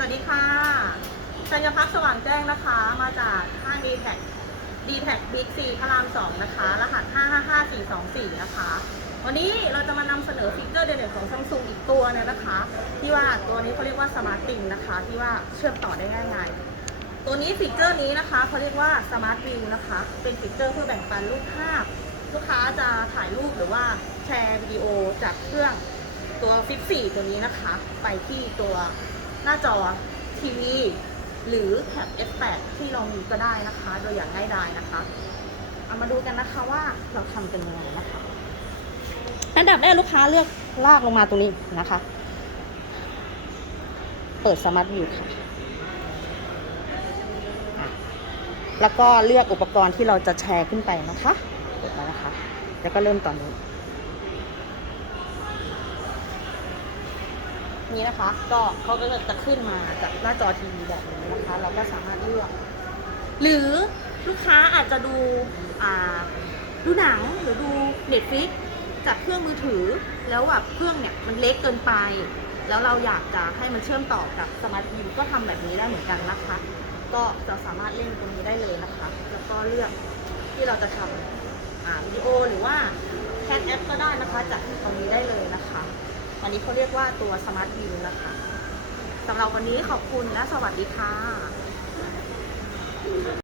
สวัสดีค่ะชัยพัฒน์สว่างแจ้งนะคะ มาจากห้าง d t แท็ d t แท็กบิ๊กซีพระรามสองนะคะ รหัส 555424 นะคะ วันนี้เราจะมานำเสนอฟีเจอร์เด่นๆของซัมซุงอีกตัวหนึงนะคะ ที่ว่าตัวนี้เขาเรียกว่าสมาร์ตติงนะคะ ที่ว่าเชื่อมต่อได้ง่ายๆ ตัวนี้ฟีเจอร์นี้นะคะเขาเรียกว่าสมาร์ทวิวนะคะ เป็นฟีเจอร์เพื่อแบ่งปันรูปภาพ ลูกค้าจะถ่ายรูปหรือว่าแชร์วิดีโอจากเครื่องตัวฟิป4ตัวนี้นะคะ ไปที่ตัว น้าจอทีวี หรือแท็บ F8 ที่เรามีก็ได้นะคะ โดยอย่างง่ายดายนะคะ เอามาดูกันนะคะว่าเราทำเป็นยังไงนะคะอันดับแรกลูกค้าเลือกลากลงมาตรงนี้นะคะ เปิดสมาร์ทวิวค่ะอะแล้วก็เลือกอุปกรณ์ที่เราจะแชร์ขึ้นไปนะคะกดมานะคะ แล้วก็เริ่มตอนนี้ นี่นะคะ ก็เขาก็จะขึ้นมาจากหน้าจอทีวีแบบนี้นะคะ เราก็สามารถเลือก หรือลูกค้าอาจจะดูดูหนังหรือดู Netflix จากเครื่องมือถือ แล้วแบบเครื่องเนี่ยมันเล็กเกินไป แล้วเราอยากจะให้มันเชื่อมต่อกับสมาร์ททีวีก็ทำแบบนี้ได้เหมือนกันนะคะ ก็จะสามารถเล่นตรงนี้ได้เลยนะคะ แล้วก็เลือกที่เราจะทำวิดีโอหรือว่าแค t แอปก็ได้นะคะจากตรงนี้ได้ อันนี้เขาเรียกว่าตัวสมาร์ทวิวนะคะสำหรับวันนี้ขอบคุณและสวัสดีค่ะ